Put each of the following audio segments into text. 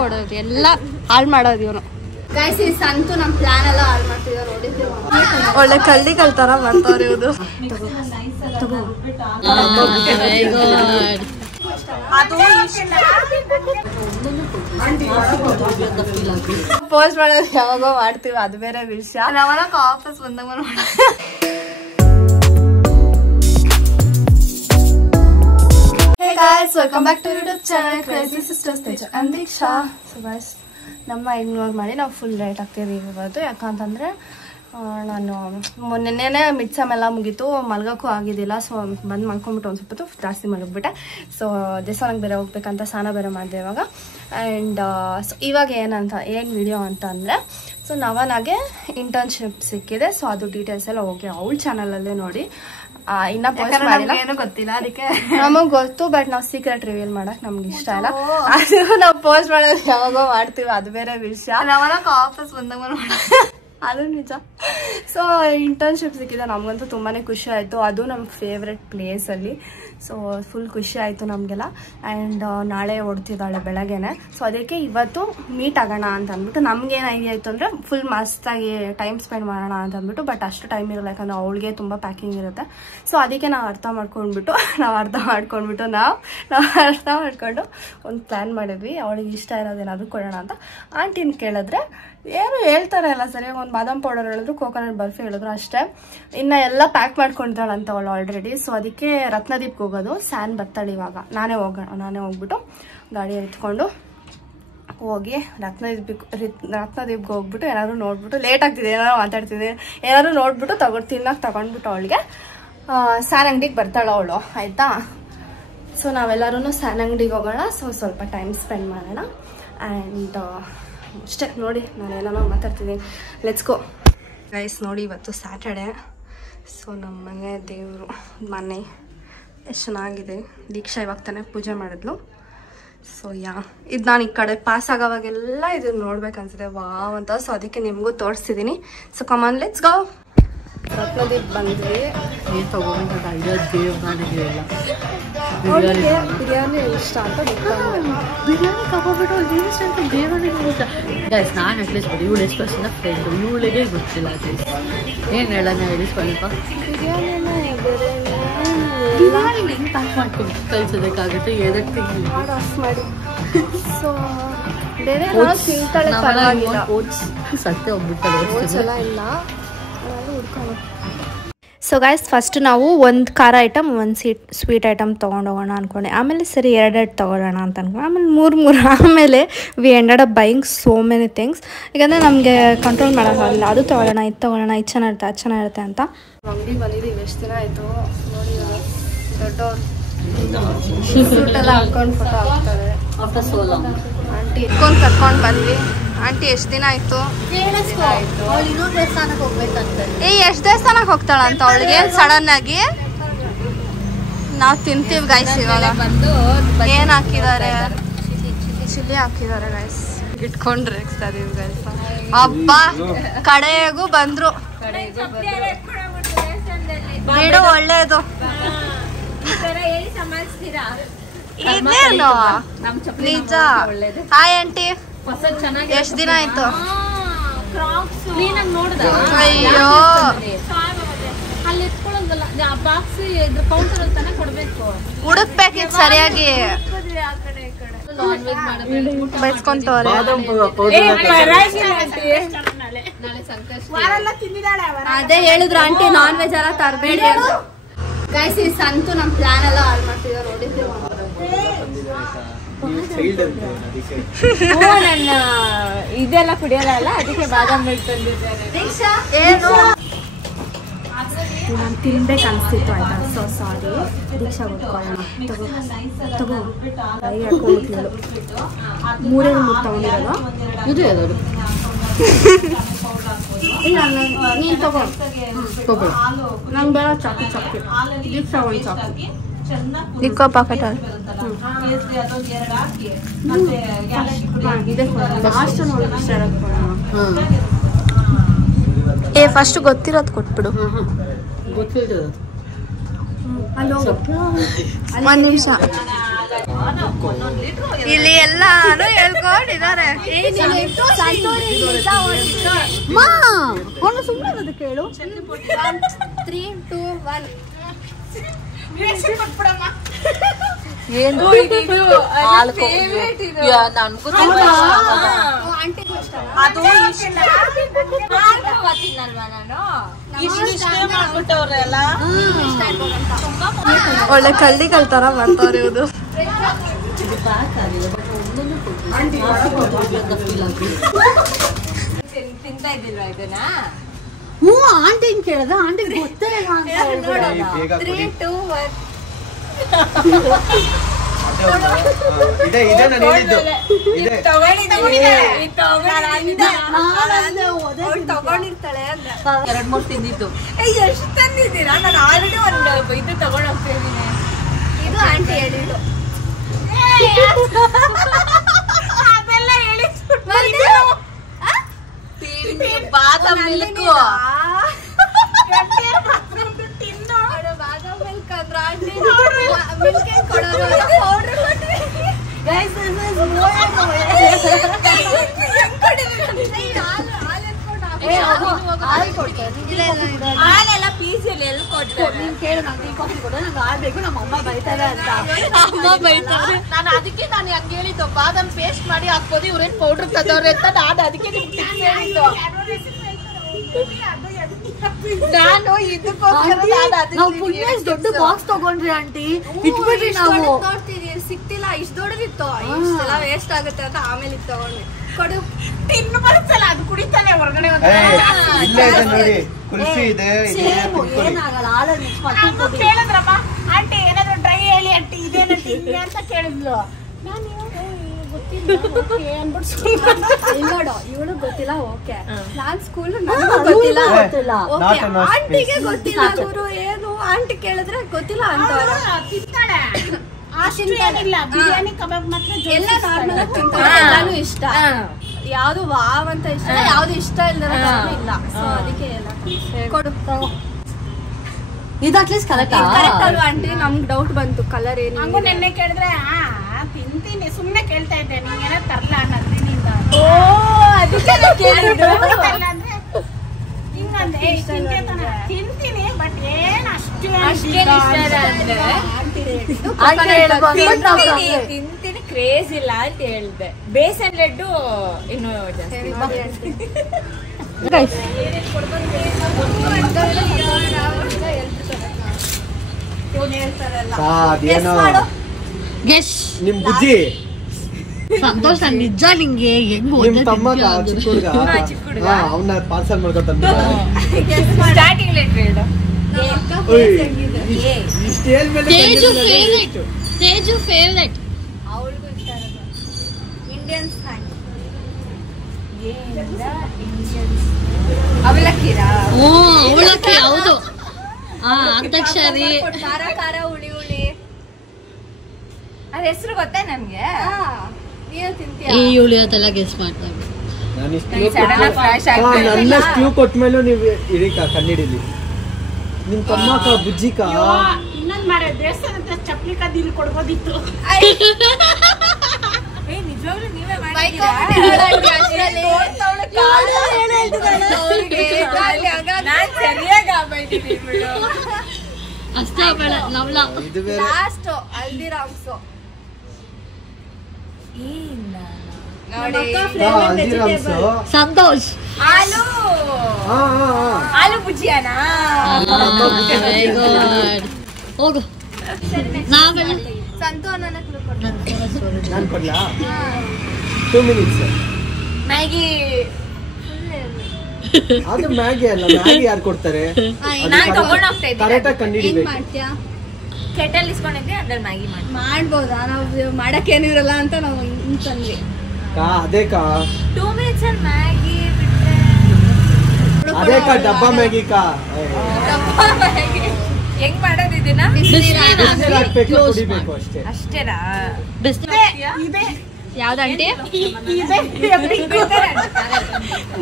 ಕೊಡೋದು ಎಲ್ಲ ಹಾಳು ಮಾಡೋದು ಇವನು. ಗೈಸ್ ಈ ಸಂತು ನಮ್ಮ ಪ್ಲಾನ್ ಎಲ್ಲ ಹಾಳು ಮಾಡ್ತಿದ್ದಾರೆ ನೋಡಿದ್ವಿ. ಒಳ್ಳೆ ಕಳ್ಳಿಗಳ ತರ ಮಾಡ್ತಾವ್ರೆ ಇವ್ರು. ಪೋಸ್ಟ್ ಮಾಡೋದು ಯಾವಾಗೋ ಮಾಡ್ತೀವಿ, ಅದು ಬೇರೆ ವಿಷಯ. ನಾವೆಲ್ಲ ವಾಪಸ್ ಬಂದಾಗ Hey guys, welcome back to YouTube channel Crazy Sisters Teja and Diksha. So guys, ನಮ್ಮ ಇಗ್ನೋರ್ ಮಾಡಿ ನಾವು ಫುಲ್ ಲೇಟ್ ಆಗ್ತೀವಿ ಇವತ್ತು. ಯಾಕಂತಂದರೆ ನಾನು ಮೊನ್ನೆನೇ ಮಿಡ್ಸಮ್ ಎಲ್ಲ ಮುಗೀತು, ಮಲ್ಗೋಕ್ಕೂ ಆಗಿದ್ದಿಲ್ಲ. ಸೊ ಬಂದು ಮಲ್ಕೊಂಡ್ಬಿಟ್ಟು ಒಂದು ಸ್ವಲ್ಪ ಜಾಸ್ತಿ ಮಲಗಿಬಿಟ್ಟೆ. ಸೊ ದೇವಸ್ಥಾನಕ್ಕೆ ಬೇರೆ ಹೋಗ್ಬೇಕಂತ ಸ್ನಾನ ಬೇರೆ ಮಾಡಿದೆ ಇವಾಗ. ಆ್ಯಂಡ್ ಸೊ ಇವಾಗ ಏನು ವಿಡಿಯೋ ಅಂತ ಅಂದರೆ, ಸೊ ನವನಾಗೆ ಇಂಟರ್ನ್ಶಿಪ್ ಸಿಕ್ಕಿದೆ. ಸೊ ಅದು ಡೀಟೇಲ್ಸ್ ಎಲ್ಲ ಹೋಗಿ ಅವಳ ಚಾನಲಲ್ಲೇ ನೋಡಿ. ಇನ್ನ ಪೋಸ್ಟ್ ಮಾಡಿಲ್ಲ, ಏನು ಗೊತ್ತಿಲ್ಲ, ಅದಕ್ಕೆ ನಮಗ್ ಗೊತ್ತು, ಬಟ್ ನಾವು ಸೀಕ್ರೆಟ್ ರಿವೀಲ್ ಮಾಡಕ್ ನಮ್ಗೆ ಇಷ್ಟ ಇಲ್ಲ. ಅದು ನಾವು ಪೋಸ್ಟ್ ಮಾಡೋದು ಯಾವಾಗೋ ಮಾಡ್ತೀವಿ, ಅದು ಬೇರೆ ವಿಷಯ. ನಾವೆಲ್ಲ ವಾಪಸ್ ಬಂದಾಗ ಅದು ನಿಜ. ಸೊ ಇಂಟರ್ನ್ಶಿಪ್ ಸಿಕ್ಕಿದೆ, ನಮಗಂತೂ ತುಂಬಾ ಖುಷಿ ಆಯಿತು. ಅದು ನಮ್ಮ ಫೇವ್ರೆಟ್ ಪ್ಲೇಸಲ್ಲಿ. ಸೊ ಫುಲ್ ಖುಷಿ ಆಯಿತು ನಮಗೆಲ್ಲ. ಆ್ಯಂಡ್ ನಾಳೆ ಹೊಡ್ತಿದ್ದಾಳೆ ಬೆಳಗ್ಗೆನೆ. ಸೊ ಅದಕ್ಕೆ ಇವತ್ತು ಮೀಟ್ ಆಗೋಣ ಅಂತ ಅಂದ್ಬಿಟ್ಟು ನಮ್ಗೇನು ಐಡಿಯಾ ಆಯಿತು ಅಂದರೆ ಫುಲ್ ಮಸ್ತಾಗಿ ಟೈಮ್ ಸ್ಪೆಂಡ್ ಮಾಡೋಣ ಅಂತ ಅಂದ್ಬಿಟ್ಟು. ಬಟ್ ಅಷ್ಟು ಟೈಮ್ ಇರಲ್ಲ, ಯಾಕಂದ್ರೆ ಅವಳಿಗೆ ತುಂಬ ಪ್ಯಾಕಿಂಗ್ ಇರುತ್ತೆ. ಸೊ ಅದಕ್ಕೆ ನಾವು ಅರ್ಥ ಮಾಡ್ಕೊಂಡು ಒಂದು ಪ್ಲ್ಯಾನ್ ಮಾಡಿದ್ವಿ. ಅವಳಿಗೆ ಇಷ್ಟ ಇರೋದೇನಾದರೂ ಕೊಡೋಣ ಅಂತ. ಆಂಟಿನ ಕೇಳಿದ್ರೆ ಏನು ಹೇಳ್ತಾರೆ ಎಲ್ಲ ಸರಿಯಾಗಿ. ಒಂದು ಬಾದಾಮ್ ಪೌಡರ್ ಹೇಳಿದ್ರು, ಕೋಕೋನಟ್ ಬರ್ಫಿ ಹೇಳಿದ್ರು, ಅಷ್ಟೇ. ಇನ್ನು ಎಲ್ಲ ಪ್ಯಾಕ್ ಮಾಡ್ಕೊತಾಳಂತ ಅವಳು ಆಲ್ರೆಡಿ. ಸೊ ಅದಕ್ಕೆ ರತ್ನದೀಪ್ಗೆ ಹೋಗೋದು. ಸ್ಯಾನ್ ಬರ್ತಾಳೆ ಇವಾಗ. ನಾನೇ ಹೋಗ್ಬಿಟ್ಟು ಗಾಡಿ ಎತ್ಕೊಂಡು ಹೋಗಿ ರತ್ನದೀಪ್ಗೆ ಹೋಗ್ಬಿಟ್ಟು ಏನಾದ್ರು ನೋಡ್ಬಿಟ್ಟು, ಲೇಟ್ ಆಗ್ತಿದೆ, ಏನಾದ್ರು ಮಾತಾಡ್ತಿದೆ, ಏನಾದ್ರು ನೋಡ್ಬಿಟ್ಟು ತಿನ್ನಕ್ಕೆ ತಗೊಂಡ್ಬಿಟ್ಟು ಅವಳಿಗೆ ಸ್ಯಾನ್ ಅಂಗಡಿಗೆ ಬರ್ತಾಳೆ ಅವಳು, ಆಯಿತಾ. ಸೊ ನಾವೆಲ್ಲರೂ ಸ್ಯಾನ್ ಅಂಗಡಿಗೆ ಹೋಗೋಣ. ಸೊ ಸ್ವಲ್ಪ ಟೈಮ್ ಸ್ಪೆಂಡ್ ಮಾಡೋಣ. ಆ್ಯಂಡ್ ಅಷ್ಟೇ ನೋಡಿ, ನಾನು ಏನೋ ಮಾತಾಡ್ತಿದ್ದೀನಿ. Let's go guys. ನೋಡಿ ಇವತ್ತು ಸ್ಯಾಟರ್ಡೆ. ಸೊ ನಮ್ಮ ಮನೆ ದೇವರು ಮನೆ ಎಷ್ಟು ಚೆನ್ನಾಗಿದೆ. ದೀಕ್ಷಾ ಇವಾಗ ತಾನೇ ಪೂಜೆ ಮಾಡಿದ್ಲು. ಸೊ ಇದು ನಾನು ಈ ಕಡೆ ಪಾಸ್ ಆಗೋವಾಗೆಲ್ಲ ಇದು ನೋಡ್ಬೇಕನ್ಸಿದೆ, ವಾವ್ ಅಂತ. ಸೊ ಅದಕ್ಕೆ ನಿಮಗೂ ತೋರಿಸ್ತಿದ್ದೀನಿ. So come on let's go. ರತ್ನದೀಪ್ ಬಂದ್ವಿ. ಬಿರಿಯಾನಿ ಇಷ್ಟ ಅಂತ ಬಿರಿಯಾನಿ ಕಬಾಬಿಟ್ಟು ಇಷ್ಟ ಅಂತ ದೇವನಿಗೆ ಇಷ್ಟ. ಗೈಸ್ ನಾನು ಅಟ್ಲೀಸ್ಟ್ ಬರೀ ಇವಳು ಎಷ್ಟು ವರ್ಷದ ಫ್ರೆಂಡ್, ಇವಳಿಗೆ ಗೊತ್ತಿಲ್ಲ ಗೈಸ್. ಏನು ಹೇಳೋಣ ಹೇಳಿ ಸ್ವಲ್ಪ. ಬಿರಿಯಾನಿ ಹೆಂಗೆ ಪ್ಯಾಕ್ ಮಾಡ್ಕೊಂಡು ಕಳ್ಸೋದಕ್ಕಾಗುತ್ತೆ, ಎದಕ್ಕೆ ಆಫ್ ಮಾಡಿ. ಸೊ ಬೇರೆ ತಿಂತಾಳೆ, ಪರವಾಗಿಲ್ಲ. ಸತ್ತೆ ಹೋಗ್ಬಿಡ್ತಾಳೆ ಇಲ್ಲ. ಸೊ ಗೈಸ್, ಫಸ್ಟ್ ನಾವು ಒಂದು ಖಾರ ಐಟಮ್, ಒಂದು ಸ್ವೀಟ್ ಐಟಮ್ ತೊಗೊಂಡೋಗೋಣ ಅಂದ್ಕೊಂಡೆ. ಆಮೇಲೆ ಸರಿ 2 ತೊಗೊಳ್ಳೋಣ ಅಂತ ಅಂದ್ಕೊಂಡು ಆಮೇಲೆ 3 ಆಮೇಲೆ we ended up buying so many things. ಯಾಕಂದರೆ ನಮಗೆ ಕಂಟ್ರೋಲ್ ಮಾಡೋಕ್ಕಾಗಲ್ಲ. ಅದು ತೊಗೊಳ್ಳೋಣ, ಇದು ತೊಗೊಳ್ಳೋಣ, ಇದು ಚೆನ್ನಾಗಿರುತ್ತೆ, ಅದು ಚೆನ್ನಾಗಿರುತ್ತೆ ಅಂತ ಅಂಗಡಿ ಬಂದಿದ್ದೀವಿ. ಎಷ್ಟು ದಿನ ಆಯಿತು ನೋಡಿ. ದೊಡ್ಡವ್ರು ಸೂಟೆಲ್ಲ ಹಾಕ್ಕೊಂಡು ಫೋಟೋ ಹಾಕ್ತಾರೆ. ಆಂಟಿ ಇಟ್ಕೊಂಡು ಕರ್ಕೊಂಡು ಬಂದ್ವಿ. ಆಂಟಿ ಎಷ್ಟು ದಿನ ಆಯ್ತು? ಎಷ್ಟು ದೇವಸ್ಥಾನಕ್ಕೆ ಹೋಗ್ತಾಳಂತ ಅವಳಿಗೆ ಸಡನ್ ಆಗಿ. ನಾವು ತಿಂತೀವಿ ಗೈಸ್. ಇವಾಗ ಏನ್ ಹಾಕಿದ್ದಾರೆ? ಚಿಲ್ಲಿ ಹಾಕಿದ್ದಾರೆ ಗೈಸ್. ಇಟ್ಕೊಂಡ್ರೆ ಎಕ್ಸ್ತಾದೀವಿ ಗೈಸ್. ಹಬ್ಬ ಕಡೆಗೂ ಬಂದ್ರು, ಬಿಡು ಒಳ್ಳೇದು. ಇನ್ನೇನು ನಿಜ. ಹಾಯ್ ಆಂಟಿ, ಎಷ್ಟು ದಿನ ಆಯ್ತು? ಅಯ್ಯೋ ಹುಡುಕ್ಬೇಕಿತ್ತು ಸರಿಯಾಗಿ. ಬೈಸ್ಕೊಂತವ್ರೆ. ಅದೇ ಹೇಳಿದ್ರು ಆಂಟಿ, ನಾನ್ ವೆಜ್ ಎಲ್ಲ ತರಬೇಡಿ ಅಂತ. ಗೈಸ್ ಈ ಸಂತು ನಮ್ಮ ಪ್ಲಾನ್ ಎಲ್ಲ ಹಾಳು ಮಾಡ್ತಿದ್ದಾರೆ ನೋಡಿದ್ವಿ. ನನ್ನ ಇದೆಲ್ಲ ಕುಡಿಯಲ್ಲ, ಅದಕ್ಕೆ ಬಾದಾಮ್ ಮಿಲ್ಕ್ ತಂದಿದ್ದಾರೆ. ಏನು ನಾನು ತಿನ್ಬೇಕು ಅನಿಸ್ತಿತ್ತು, ಆಯ್ತಾ. So sorry. ದೀಕ್ಷಾ ಗೊತ್ಕೊಳ್ಳೋಣ. ತಗೋ ಕೈಗೆ ಹಾಕೊಂಡ್ಬಿಟ್ಲು. 3 ತಗೊಂಡಿರೋದು. ಇದು ಯಾವ್ದು? ಇಲ್ಲ ನೀನು ತಗೋ. ನಂಗೆ ಬೇಡ ಚಾಕಿ. ದೀಕ್ಷಾ ಒಂದು ಚಾಕಿ. ನಿಕ್ಕೋ ಪಾಕೆಟ್ ಅಲ್ಲಿ ಫಸ್ಟ್ ಗೊತ್ತಿರೋದು ಕೊಟ್ಬಿಡು. ಗೊತ್ತಿರೋದು ಒಂದು ನಿಮಿಷ. ಇಲ್ಲಿ ಎಲ್ಲಾನು ಹೇಳ್ಕೊಂಡಿದ್ದಾರೆ. ಸುಮ್ಮನೆ ಕೇಳು. 3, 2, 1 ಏನು ಒಳ್ಳೆ ಕಳ್ಳಿ ಕಲ್ತಾರ ಮಾಡ್ತಾವ್ರೆ ಇವ್ರು. ತಿಂತಾ ಇದ್ದಿಲ್ವಾ ಇದನ್ನ? ಆಂಟಿ ಕೇಳದ ಆಂಟಿ ಗೊತ್ತೇ ಇಲ್ಲ. 3, 2, 1 ತಗೊಂಡಿರ್ತಾಳೆ. 2-3 ತಿಂದಿತ್ತು. ಎಷ್ಟು ತಂದಿದ್ದೀರಾ? ನಾನು ಆಲ್ರೆಡಿ ಒಂದು ಇದು ತಗೊಂಡು ಹೋಗ್ತಾ ಇದ್ದೀನಿ. ಇದು ಆಂಟಿ ಹೇಳಿದ್ದು. ಅದೆಲ್ಲ ಹೇಳಿ ಬಾದಾಮ್ ಮಿಲ್ಕ್. ಬಾದಾಮ್ ಮಿಲ್ಕ್ ಅಂದ್ರ ಆಂಟಿ ಮಿಲ್ಕ್ ಕೊಡೋರು. ಹಾಲೆಲ್ಲ ಪೀಸಲ್ಲಿ ಎಲ್ಲಿ ಕೊಡ್ತಾರೆ? ನೀನ್ ಕೇಳು, ನಂಗೆ ಟೀ ಕಾಫಿ ಕೊಡು, ನಂಗೆ ಹಾಲು ಬೇಕು, ನಮ್ಮ ಅಮ್ಮ ಬೈತಾರೆ ಅಂತ. ಅಮ್ಮ ಬೈತಾರೆ. ನಾನು ಅದಕ್ಕೆ ನಾನು ಹಂಗೆ ಹೇಳಿದ್ದು, ಬಾದಾಮ್ ಪೇಸ್ಟ್ ಮಾಡಿ ಹಾಕ್ಬೋದು, ಇವ್ರೇನ್ ಪೌಡರ್ ತದವ್ರೆ ಅಂತ ನಾನು ಅದಕ್ಕೆ ನಿಮ್ಗೆ ಹೇಳಿದ್ದು. ನಾನು ಇದಕ್ಕೋಸ್ಕರ ನಾವು ಪುಣ್ಯಸ್ ದೊಡ್ಡ ಬಾಕ್ಸ್ ತಗೊಂಡ್ರಿ ಆಂಟಿ, ಇಟ್ಬಿಟ್ರಿ ನಾವು. ನೋಡ್ತೀವಿ ಸಿಕ್ತಿಲ್ಲ, ಇಷ್ಟು ದೊಡ್ಡದಿತ್ತು, ಇಷ್ಟೆಲ್ಲ ವೇಸ್ಟ್ ಆಗುತ್ತೆ ಅಂತ ಆಮೇಲೆ ಇದು ತಗೊಂಡ್ವಿ. ಕೊಡು. ತಿನ್ನು ಬರುತ್ತಲ್ಲ, ಅದು ಕುಡಿತಾನೆ ಹೊರಗಡೆ. ನೋಡಿ ಕುಲ್ಫಿ ಇದೆ. ಏನಾಗಲ್ಲ, ಹಾಲಲ್ಲಿ ಮಿಕ್ಸ್ ಮಾಡ್ಕೊಂಡು ಕೇಳಿದ್ರಮ್ಮ ಆಂಟಿ ಏನಾದ್ರು ಡ್ರೈ ಹೇಳಿ ಆಂಟಿ ಇದೇನ ತಿಂಡಿ ಅಂತ ಕೇಳಿದ್ಲು. ನಾನು ನೋಡು, ಇವಳು ಗೊತ್ತಿಲ್ಲ. ಓಕೆ, ನಾನ್ ಸ್ಕೂಲ್ ಗೊತ್ತಿಲ್ಲ. ಆಂಟಿಗೆ ಗೊತ್ತಿಲ್ಲ ಗುರು ಏನು. ಆಂಟಿ ಕೇಳಿದ್ರೆ ಗೊತ್ತಿಲ್ಲ ಅಂತವ್ರು. ತಿಂತಾಳೆ, ಅಷ್ಟೇನಿಲ್ಲ. ಬಿರಿಯಾನಿ ಕಬಾಬ್ ಮಾತ್ರ ಎಲ್ಲ ನಾರ್ಮಲ್ ಆಗಿ ತಿಂತಾರೆ, ಎಲ್ಲಾನು ಇಷ್ಟ. ಯಾವ್ದು ವಾವ್ ಅಂತ ಇಷ್ಟ, ಯಾವ್ದು ಇಷ್ಟ ಇಲ್ದಿರೋ ಇಲ್ಲ. ಸೊ ಅದಕ್ಕೆ ಎಲ್ಲ ಕೊಡು. ಇದು ಅಟ್ಲೀಸ್ಟ್ ಕರೆಕ್ಟ್ ಕರೆಕ್ಟ್ ಅಲ್ವಾ ಆಂಟಿ? ನಮ್ಗೆ ಡೌಟ್ ಬಂತು ಕಲರ್ ಏನು. ಹಂಗು ನೆನ್ನೆ ಕೇಳಿದ್ರೆ ತಿಂತೀನಿ, ಸುಮ್ನೆ ಕೇಳ್ತಾ ಇದ್ದೆ, ನೀನ್ ಏನೋ ತರ್ಲ ಅನ್ನೋದು ನಿಂದ. ಓ ಅದಕ್ಕೆ ಕೇಳಿದ್ರು. ಹಿಂಗಂದ್ರೆ ತಿಂತೀನಿ ಬಟ್ ಏನ್ ಅಷ್ಟೇ ತಿಂತೀನಿ, ಕ್ರೇಜ್ ಇಲ್ಲ ಅಂತ ಹೇಳ್ದೆ. ಬೇಸನ್ ಲಡ್ಡು ಇನ್ನು ಜಾಸ್ತಿ. ಗೆಸ್ ನಿಮ್ ಬುಜ್ಜಿ ಸಂತೋಷ ನಿಜ ನಿಂಗೆ ಹೆಂಗ್ ನಿಮ್ ತಮ್ಮ ಚಿಕ್ಕ ಹುಡುಗ ಅವನ್ನ ಪಾರ್ಸಲ್ ಮಾಡ್ಕೊತಾನೆ. ಸ್ಟಾರ್ಟಿಂಗ್ ಲೆಟ್ರ್ ಹೇಳು. ತೇಜು ಫೇವರೇಟ್. ಅವಳಿಗೂ ಇಷ್ಟ ಇರೋದು ಇಂಡಿಯನ್ಸ್. ಅವಲಕ್ಕಿರಾ? ಅವಲಕ್ಕಿ ಹೌದು. ಅಂತಾಕ್ಷರಿ, ಖಾರ ಖಾರ ಹುಳಿ ಹುಳಿ. ಅದ ಹೆಸರು ಗೊತ್ತಾ ನನ್ಗೆ? ನೀನು ತಿಂತೀಯ? ಈ ಹುಳಿ ಅದೆಲ್ಲ ಗೆಸ್ ಮಾಡ್ತಾರೆ. ನನ್ನ ಸ್ಟ್ಯೂ ಕೊಟ್ಮೇಲೂ ನೀವು ಇಡೀ ಕಣ್ಣಿಡಿಲಿ. ನಿಮ್ ತಮ್ಮಕ ಬುಜ್ಜಿಕ ಇನ್ನೊಂದ್ ಮಾಡೋ ದೇವಸ್ಥಾನದ ಚಪ್ಪಲಿ ಕದ್ದು ಇಲ್ಲಿ ಕೊಡ್ಬೋದಿತ್ತು. ನಿಜವಾಗ್ಲೂ ನೀವೇ ಸರಿಯಾಗಿ ಆಗ್ಬೈತೀನಿ ಅಷ್ಟೇ ಬೇಡ ನವ್ಲ. ಲಾಸ್ಟ್ ಹಲ್ದಿರಾಮ್ಸು ಸಂತೋಷ್. ಆಲೂ ಭುಜಿಯಾನಾ? ಹೋಗು. ನಾವೆಲ್ಲ ಸಂತು ನನಗೆ ನಾನು ಕೊಡ್ಲಾ? 2 minutes. ಮ್ಯಾಗಿ. ಅದು ಮ್ಯಾಗಿ ಅಲ್ಲ, ಮ್ಯಾಗಿ ಯಾರು ಕೊಡ್ತಾರೆ? ನಾನು ತಗೊಂಡ್ ಹೋಗ್ತಾ ಇದ್ದೀನಿ. ಕರೆಕ್ಟಾಗಿ ಕಂಡಿಡಿಬೇಕು. ಮಾಡ್ತೀಯಾ? ಕೆಟಲ್ ಇಸ್ಕೊಂಡಿದ್ದೆ, ಅದ್ರಲ್ಲಿ ಮ್ಯಾಗಿ ಮಾಡ್ಬೋದಾ? ನಾವು ಮಾಡಕ್ ಏನಿರಲ್ಲ ಅಂತ ನಾವು ಹಿಂಗ್ ತಂದ್ವಿ. ಅದೇ 2 minutes ಅಲ್ಲಿ ಮ್ಯಾಗಿ ಬಿಟ್ರೆ ಅದೇ ಡಬ್ಬಾ ಮ್ಯಾಗಿ ಹೆಂಗ್ ಮಾಡೋದು ಇದನ್ನ? ಹಾಕ್ಬೇಕು, ಕುಡಿಬೇಕು ಅಷ್ಟೇ. ಅಷ್ಟೇನಾ? ಬೆಸ್ಟ್. ಯಾವ್ದಂಟಿ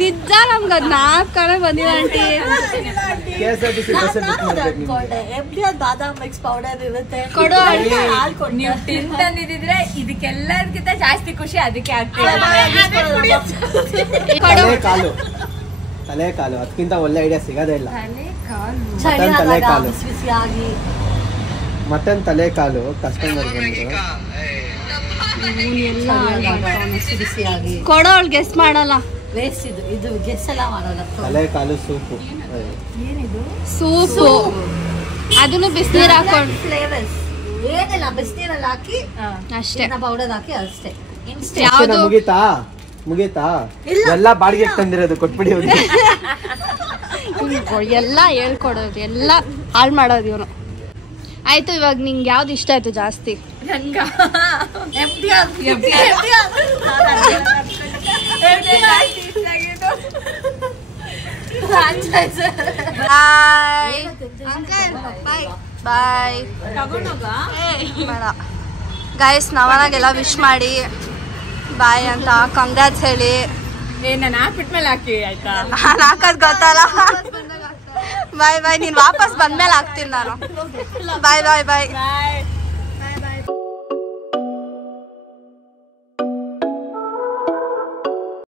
ನಿಜ ನಮ್ಗೆ ಅದ್ 4 ಕಡೆ ಬಂದಿಲ್ಲ ಆಂಟಿ. KSRTC ಬಸ್ ಬುಕ್ ಮಾಡ್ಬೇಕು ನಿಮ್ಗೆ ಬಾದಾಮ್ ಮಿಕ್ಸ್ ಪೌಡರ್ ಇರುತ್ತೆ ಕೊಡು ನೀವು ತಿಂದಿದ್ರೆ ಇದಕ್ಕೆಲ್ಲದಕ್ಕಿಂತ ಜಾಸ್ತಿ ಖುಷಿ ಅದಕ್ಕೆ ಆಗ್ತದೆ. ತಲೆ ಕಾಲು ಅದಕ್ಕಿಂತ ಒಳ್ಳೆ ಐಡಿಯಾ ಸಿಗೋದೇ ಇಲ್ಲ. ಚಳಿ ತಲೆ ಕಾಲು ಬಿಸಿ ಬಿಸಿಯಾಗಿ ಮಟನ್ ತಲೆ ಕಾಲು ಕಸ್ಟಮರ್ ಬಂದ್ರು ಬಿಸಿ ಬಿಸಿಯಾಗಿ ಕೊಡೋ ಅವ್ಳು ಗೆಸ್ ಮಾಡಲ್ಲ. ವೇಸ್ಟ್ ಇದು ಗೆಸ್ ಎಲ್ಲ ಮಾಡಲ್ಲ. ತಲೆ ಕಾಲು ಸೂಪು ಸೂಪು ಅದನ್ನು ಬಿಸಿನೀರು ಹಾಕೊಂಡು ಫ್ಲೇವರ್ಸ್ ಏನಿಲ್ಲ ಬಿಸಿನೀರಲ್ಲಿ ಹಾಕಿ ಅಷ್ಟೇ. ಪೌಡರ್ ಹಾಕಿ ಅಷ್ಟೇ. ಯಾವ್ದು ಮುಗೀತಾ ಎಲ್ಲ ಬಾಡಿಗೆ ತಂದಿರೋದು ಕೊಟ್ಬಿಡಿ ಅವ್ರಿಗೆ. ಎಲ್ಲ ಹೇಳ್ಕೊಡೋದು ಎಲ್ಲ ಹಾಳು ಮಾಡೋದು ಇವನು. ಆಯ್ತು, ಇವಾಗ ನಿಂಗೆ ಯಾವ್ದು ಇಷ್ಟ ಆಯ್ತು ಜಾಸ್ತಿ? ಬಾಯ್. ಗೈಸ್ ನವನಾಗೆಲ್ಲ ವಿಶ್ ಮಾಡಿ ಬಾಯ್ ಅಂತ ಕಂಗ್ರಾಟ್ಸ್ ಹೇಳಿ. ನಾನು ಹಾಕ್ಬಿಟ್ಮೇಲೆ ಹಾಕಿ ಆಯ್ತಾ? ನಾನು ಹಾಕೋದು ಗೊತ್ತಲ್ಲ. ಬಾಯ್ ಬಾಯ್. ನೀನು ವಾಪಸ್ ಬಂದ್ಮೇಲೆ ಹಾಕ್ತೀನಿ ನಾನು. ಬಾಯ್ ಬಾಯ್ ಬಾಯ್.